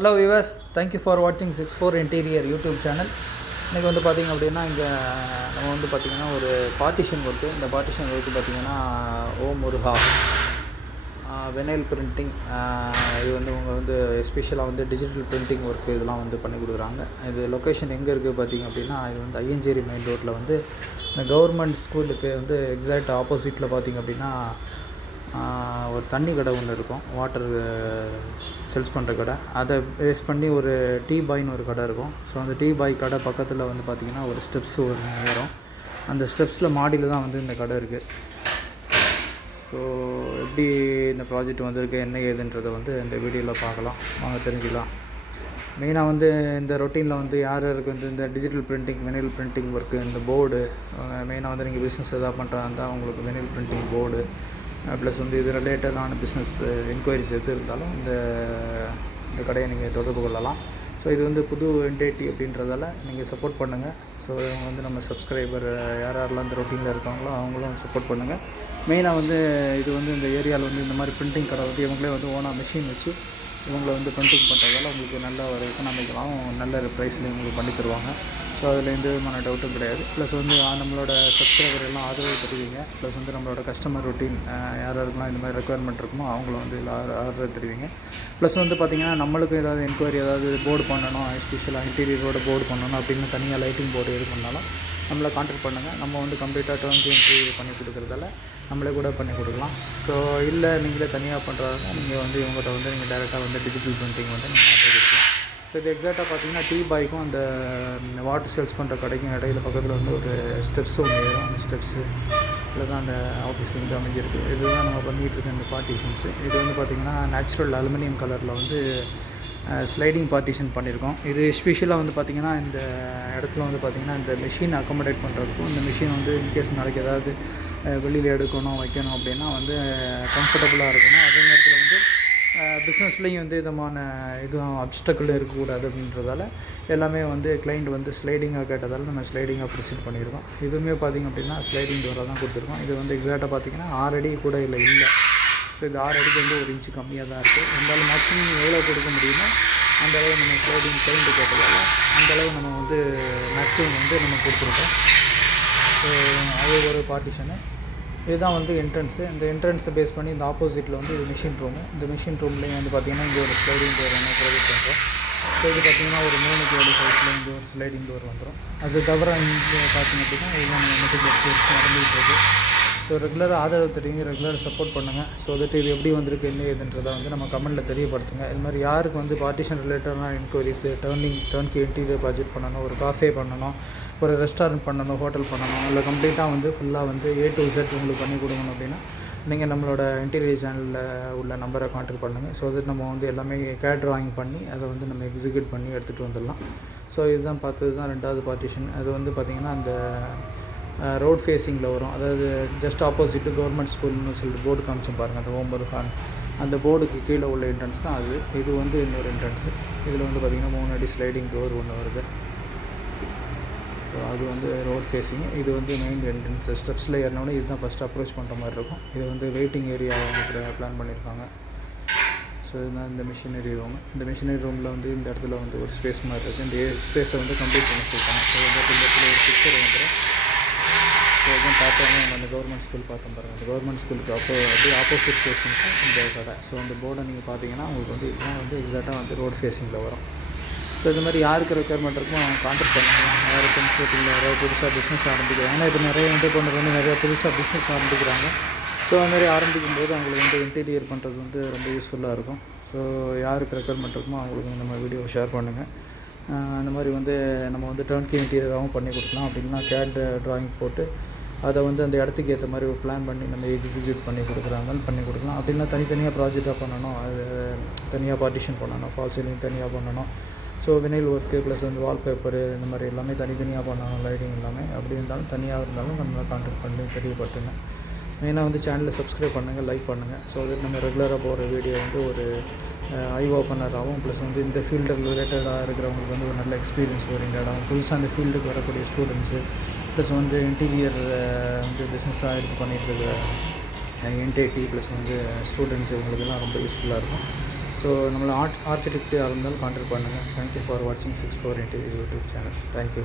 Hello viewers, thank you for வாட்சிங் 64 interior YouTube channel. இன்றைக்கி வந்து பார்த்திங்க அப்படின்னா இங்கே நம்ம வந்து பார்த்திங்கன்னா ஒரு பார்ட்டிஷன் ஒர்க்கு. இந்த பார்ட்டிஷன் ஒர்க்கு பார்த்திங்கன்னா ஓம் முருகா வெனைல் பிரிண்டிங். இது வந்து அவங்க வந்து எஸ்பெஷலாக வந்து டிஜிட்டல் பிரிண்டிங் ஒர்க்கு இதெல்லாம் வந்து பண்ணி கொடுக்குறாங்க. இது லொக்கேஷன் எங்கே இருக்குது பார்த்திங்க அப்படின்னா இது வந்து ஐயஞ்சேரி மெயின் ரோட்டில் வந்து இந்த கவர்மெண்ட் ஸ்கூலுக்கு வந்து எக்ஸாக்ட் ஆப்போசிட்டில் பார்த்திங்க அப்படின்னா ஒரு தண்ணி கடை ஒன்று இருக்கும், வாட்டர் சேல்ஸ் பண்ணுற கடை. அதை பேஸ் பண்ணி ஒரு டீ பாய்னு ஒரு கடை இருக்கும். ஸோ அந்த டீ பாய் கடை பக்கத்தில் வந்து பார்த்திங்கன்னா ஒரு ஸ்டெப்ஸ் ஒரு ஏறும். அந்த ஸ்டெப்ஸில் மாடியில் தான் வந்து இந்த கடை இருக்குது. ஸோ எப்படி இந்த ப்ராஜெக்ட் வந்திருக்கு என்ன ஏதுன்றதை வந்து இந்த வீடியோவில் பார்க்கலாம், வாங்க தெரிஞ்சுக்கலாம். மெயினாக வந்து இந்த ரொட்டீனில் வந்து யார் யாருக்கு வந்து இந்த டிஜிட்டல் பிரிண்டிங் வெனில் பிரிண்டிங் ஒர்க்கு, இந்த போர்டு மெயினாக வந்து நீங்கள் பிஸ்னஸ் எதாவது பண்ணுறதா இருந்தால் அவங்களுக்கு வெனில் பிரிண்டிங் போர்டு ப்ளஸ் வந்து இது ரிலேட்டடான பிஸ்னஸ் என்கொயரிஸ் எது இருந்தாலும் இந்த கடையை நீங்கள் தொடர்பு கொள்ளலாம். ஸோ இது வந்து புது என்டிட்டி அப்படின்றதால நீங்கள் சப்போர்ட் பண்ணுங்கள். ஸோ இவங்க வந்து நம்ம சப்ஸ்கிரைபர் யாரெல்லாம் இந்த ரொட்டீனில் இருக்காங்களோ அவங்களும் சப்போர்ட் பண்ணுங்கள். மெயினாக வந்து இது வந்து இந்த ஏரியாவில் வந்து இந்த மாதிரி பிரிண்டிங் கடை வந்து இவங்களே வந்து ஓனாக மிஷின் வச்சு இவங்களை வந்து பிரிண்டிங் பண்ணுறதால உங்களுக்கு நல்ல ஒரு எக்கனாமிக்கலாகவும் நல்ல ப்ரைஸ்லேயும் உங்களுக்கு பண்ணி தருவாங்க. ஸோ அதில் எந்த விதமான டவுட்டும் கிடையாது. ப்ளஸ் வந்து நம்மளோட சப்ஸ்கிரைபர் எல்லாம் ஆதரவு தருவீங்க. ப்ளஸ் வந்து நம்மளோட கஸ்டமர் ரொட்டீன் யாராருக்கெல்லாம் இந்த மாதிரி ரெக்குயர்மெண்ட் இருக்குமோ அவங்கள வந்து இதில் ஆதரவு தருவீங்க. ப்ளஸ் வந்து பார்த்திங்கன்னா நம்மளுக்கு ஏதாவது என்கொயரி ஏதாவது போர்டு பண்ணணும், எஸ்பெஷலாக இன்டீரியரோட போர்டு பண்ணணும் அப்படின்னு தனியாக லைட்டிங் போர்டு எது பண்ணாலும் நம்மளை கான்டாக்ட் பண்ணுங்கள். நம்ம வந்து கம்ப்ளீட்டாக டர்ன் என்ட்ரி பண்ணி கொடுக்குறதால நம்மளே கூட பண்ணி கொடுக்கலாம். ஸோ இல்லை நீங்களே தனியாக பண்ணுறாங்க நீங்கள் வந்து இவங்ககிட்ட வந்து நீங்கள் டேரெக்டாக வந்து டிஜிட்டல் பிரிண்டிங் வந்து நீங்கள் ஆர்டர் கொடுக்கலாம். ஸோ இது எக்ஸாக்டாக பார்த்தீங்கன்னா டீ பாய்க்கும் அந்த வாட்டர் சேல்ஸ் பண்ணுற கடைக்கும் இடையில பக்கத்தில் வந்து ஒரு ஸ்டெப்ஸ் ஒன்று ஏறும். அந்த ஸ்டெப்ஸு இதில் தான் அந்த ஆஃபீஸ் வந்து அமைஞ்சிருக்கு. இதுதான் நம்ம பண்ணிகிட்டு இருக்க இந்த பார்ட்டிஷன்ஸு. இது வந்து பார்த்திங்கன்னா நேச்சுரல் அலுமினியம் கலரில் வந்து ஸ்லைடிங் பார்ட்டிஷன் பண்ணியிருக்கோம். இது எஸ்பெஷலாக வந்து பார்த்திங்கன்னா இந்த இடத்துல வந்து பார்த்திங்கன்னா இந்த மிஷின் அக்காமடேட் பண்ணுறதுக்கும் இந்த மிஷின் வந்து இன்கேஸ் நாளைக்கு ஏதாவது வெளியில் எடுக்கணும் வைக்கணும் அப்படின்னா வந்து கம்ஃபர்டபுளாக இருக்கணும். அதே நேரத்தில் வந்து பிஸ்னஸ்லேயும் வந்து விதமான இதுவும் அப்டக்கிள் இருக்கக்கூடாது அப்படின்றதால எல்லாமே வந்து கிளைண்ட் வந்து ஸ்லைடிங்காக கேட்டதால் நம்ம ஸ்லைடிங்காக ப்ரொசீட் பண்ணியிருக்கோம். இதுவுமே பார்த்திங்க அப்படின்னா ஸ்லைடிங் டோராக தான் கொடுத்துருக்கோம். இது வந்து எக்ஸாக்டாக பார்த்திங்கன்னா 6 அடி கூட இல்லை. ஸோ இது 6 அடிக்கு வந்து 1 இன்ச்சு கம்மியாக தான் இருக்குது. இருந்தாலும் மேக்ஸிமம் எவ்வளோ கொடுக்க முடியுமோ அந்தளவு நம்ம ஸ்லைடிங் கிளைண்ட் கேட்டதால் அந்தளவு நம்ம வந்து மேக்ஸிமம் வந்து நம்ம கொடுத்துருக்கோம். ஸோ அது ஒரு பார்ட்டிஷனு. இதுதான் வந்து என்ட்ரன்ஸு. இந்த என்ட்ரன்ஸை பேஸ் பண்ணி இந்த ஆப்போசிட்டில் வந்து இது மிஷின் ரூமு. இந்த மிஷின் ரூம்லேயும் வந்து பார்த்திங்கன்னா இங்கே ஒரு ஸ்லைடிங் டோர் ஒன்று ப்ரொவைட் பண்ணுறோம். ஸோ இது பார்த்திங்கன்னா ஒரு 3 ஜோடி சைஸில் இங்கே ஒரு ஸ்லைடிங் டோர் வந்துடும். அது தவிர இங்கே பார்த்திங்க அப்படின்னா இதெல்லாம் நம்ம மெட்டீரியல் நடந்துகிட்டு இருக்குது. ஸோ ரெகுலராக ஆதரவு தெரியுங்க, ரெகுலராக சப்போர்ட் பண்ணுங்கள். ஸோ தட் இது எப்படி வந்திருக்கு என்ன ஏதுன்றதை வந்து நம்ம கமெண்ட்டில் தெரியப்படுத்துங்க. இது மாதிரி யாருக்கு வந்து பார்ட்டிஷன் ரிலேட்டடான என்கொயரிஸு, டர்ன்கி இன்டீரியர் ப்ராஜெக்ட் பண்ணணும், ஒரு காஃபே பண்ணணும், ஒரு ரெஸ்டாரண்ட் பண்ணணும், ஹோட்டல் பண்ணணும், இல்லை கம்ப்ளீட்டாக வந்து ஃபுல்லாக வந்து A to Z உங்களுக்கு பண்ணி கொடுக்கணும் அப்படின்னா நீங்கள் நம்மளோட இன்டீரியர் சேனலில் உள்ள நம்பரை கான்டாக்ட் பண்ணுங்கள். ஸோ தட் நம்ம வந்து எல்லாமே கேட் ட்ராயிங் பண்ணி அதை வந்து நம்ம எக்ஸிக்யூட் பண்ணி எடுத்துகிட்டு வந்துடலாம். ஸோ இதுதான் பார்த்தது தான் 2வது பார்ட்டிஷன். அது வந்து பார்த்திங்கன்னா அந்த ரோட் ஃபேஸிங்கில் வரும். அதாவது ஜஸ்ட் ஆப்போசிட்டு கவர்மெண்ட் ஸ்கூல்னு சொல்லிட்டு போர்டு காமிச்சோம் பாருங்கள், அந்த ஓம் முருகான் அந்த போர்டுக்கு கீழே உள்ள என்ட்ரன்ஸ் தான் அது. இது வந்து இன்னொரு என்ட்ரன்ஸு. இதில் வந்து பார்த்திங்கன்னா 3 அடி ஸ்லைடிங் டோர் ஒன்று வருது. ஸோ அது வந்து ரோட் ஃபேஸிங். இது வந்து மெயின் என்ட்ரன்ஸ். ஸ்டெப்ஸில் ஏறினோடனே இதுதான் ஃபஸ்ட்டு அப்ரோச் பண்ணுற மாதிரி இருக்கும். இது வந்து வெயிட்டிங் ஏரியா அவங்க பிளான் பண்ணியிருக்காங்க. ஸோ இதுதான் இந்த மிஷினரி ரூம். இந்த மிஷினரி ரூமில் வந்து இந்த இடத்துல வந்து ஒரு ஸ்பேஸ் மாதிரி இருக்குது. இந்த ஸ்பேஸை வந்து கம்ப்ளீட் பண்ணி கொடுத்தாங்க. ஸோ இந்த இடத்துல ஒரு பிக்சர் வந்துடும். ஸோ இதுதான் பார்த்தோன்னா நம்ம அந்த கவர்மெண்ட் ஸ்கூல் பார்த்தோம் பாருங்கள். அந்த கவர்மெண்ட் ஸ்கூலுக்கு அப்படியே ஆப்போசிட் ஃபேஸிங் தான் இந்த கடை. ஸோ அந்த போர்டை நீங்கள் பார்த்தீங்கன்னா உங்களுக்கு வந்து இதெல்லாம் வந்து எக்ஸாக்டாக வந்து ரோட் ஃபேஸிங்கில் வரும். ஸோ இது மாதிரி யாருக்கு ரெக்குயர்மெண்ட் இருக்குமோ அவங்க கான்டாக்ட் பண்ணுவாங்க. யாருக்கு இன்ஸ்டியூட்டில் யாராவது புதுசாக பிஸ்னஸ் ஆரம்பிக்கிறாங்க. ஏன்னா இப்போ நிறைய என்டர்பிரனர் வந்து நிறையா புதுசாக பிஸ்னஸ் ஆரம்பிக்கிறாங்க. ஸோ அது மாதிரி ஆரம்பிக்கும் போது அவங்களுக்கு வந்து இன்டீரியர் பண்ணுறது வந்து ரொம்ப யூஸ்ஃபுல்லாக இருக்கும். ஸோ யாருக்கு ரெக்குயர்மெண்ட் இருக்குமோ அவங்களுக்கு நம்ம வீடியோ ஷேர் பண்ணுங்கள். அந்த மாதிரி வந்து நம்ம வந்து டர்ன்கி இன்டீரியராகவும் பண்ணி கொடுக்கலாம். அப்படின்னா கேட் ட்ராயிங் போட்டு அதை வந்து அந்த இடத்துக்கு ஏற்ற மாதிரி ஒரு பிளான் பண்ணி நம்ம எக்ஸிக்யூட் பண்ணி கொடுக்குறாங்கன்னு பண்ணி கொடுக்கலாம். அப்படின்னா தனித்தனியாக ப்ராஜெக்டாக பண்ணணும், அது தனியாக பார்ட்டிஷன் பண்ணணும், ஃபால் சீலிங் தனியாக பண்ணணும். ஸோ வினைல் ஒர்க்கு ப்ளஸ் வந்து வால்பேப்பரு இந்த மாதிரி எல்லாமே தனித்தனியாக பண்ணணும். லைட்டிங் எல்லாமே அப்படி இருந்தாலும் தனியாக இருந்தாலும் நம்ம கான்டாக்ட் பண்ணி தெரியப்படுத்துங்க. மெயினாக வந்து சேனலை சப்ஸ்கிரைப் பண்ணுங்கள், லைக் பண்ணுங்கள். ஸோ அது நம்ம ரெகுலராக போகிற வீடியோ வந்து ஒரு ஐ ஓப்பனராகவும் ப்ளஸ் வந்து இந்த ஃபீல்டு ரிலேட்டடாக இருக்கிறவங்களுக்கு வந்து ஒரு நல்ல எக்ஸ்பீரியன்ஸ் ஓரியன்டாகவும் புதுசாக அந்த ஃபீல்டுக்கு வரக்கூடிய ஸ்டூடெண்ட்ஸு ப்ளஸ் வந்து இன்டீரியர் வந்து பிஸ்னஸாக எடுத்து பண்ணிகிட்டு இருக்கிற என்டிடி ப்ளஸ் வந்து ஸ்டூடெண்ட்ஸ் இவங்களுக்கெல்லாம் ரொம்ப யூஸ்ஃபுல்லாக இருக்கும். ஸோ நம்மளை ஆர்கிடெக்ட் யாராக இருந்தாலும் கான்டாக்ட் பண்ணுங்கள். தேங்க்யூ ஃபார் வாட்சிங் 64 இன்டீரியர் யூடியூப் சேனல். தேங்க்யூ.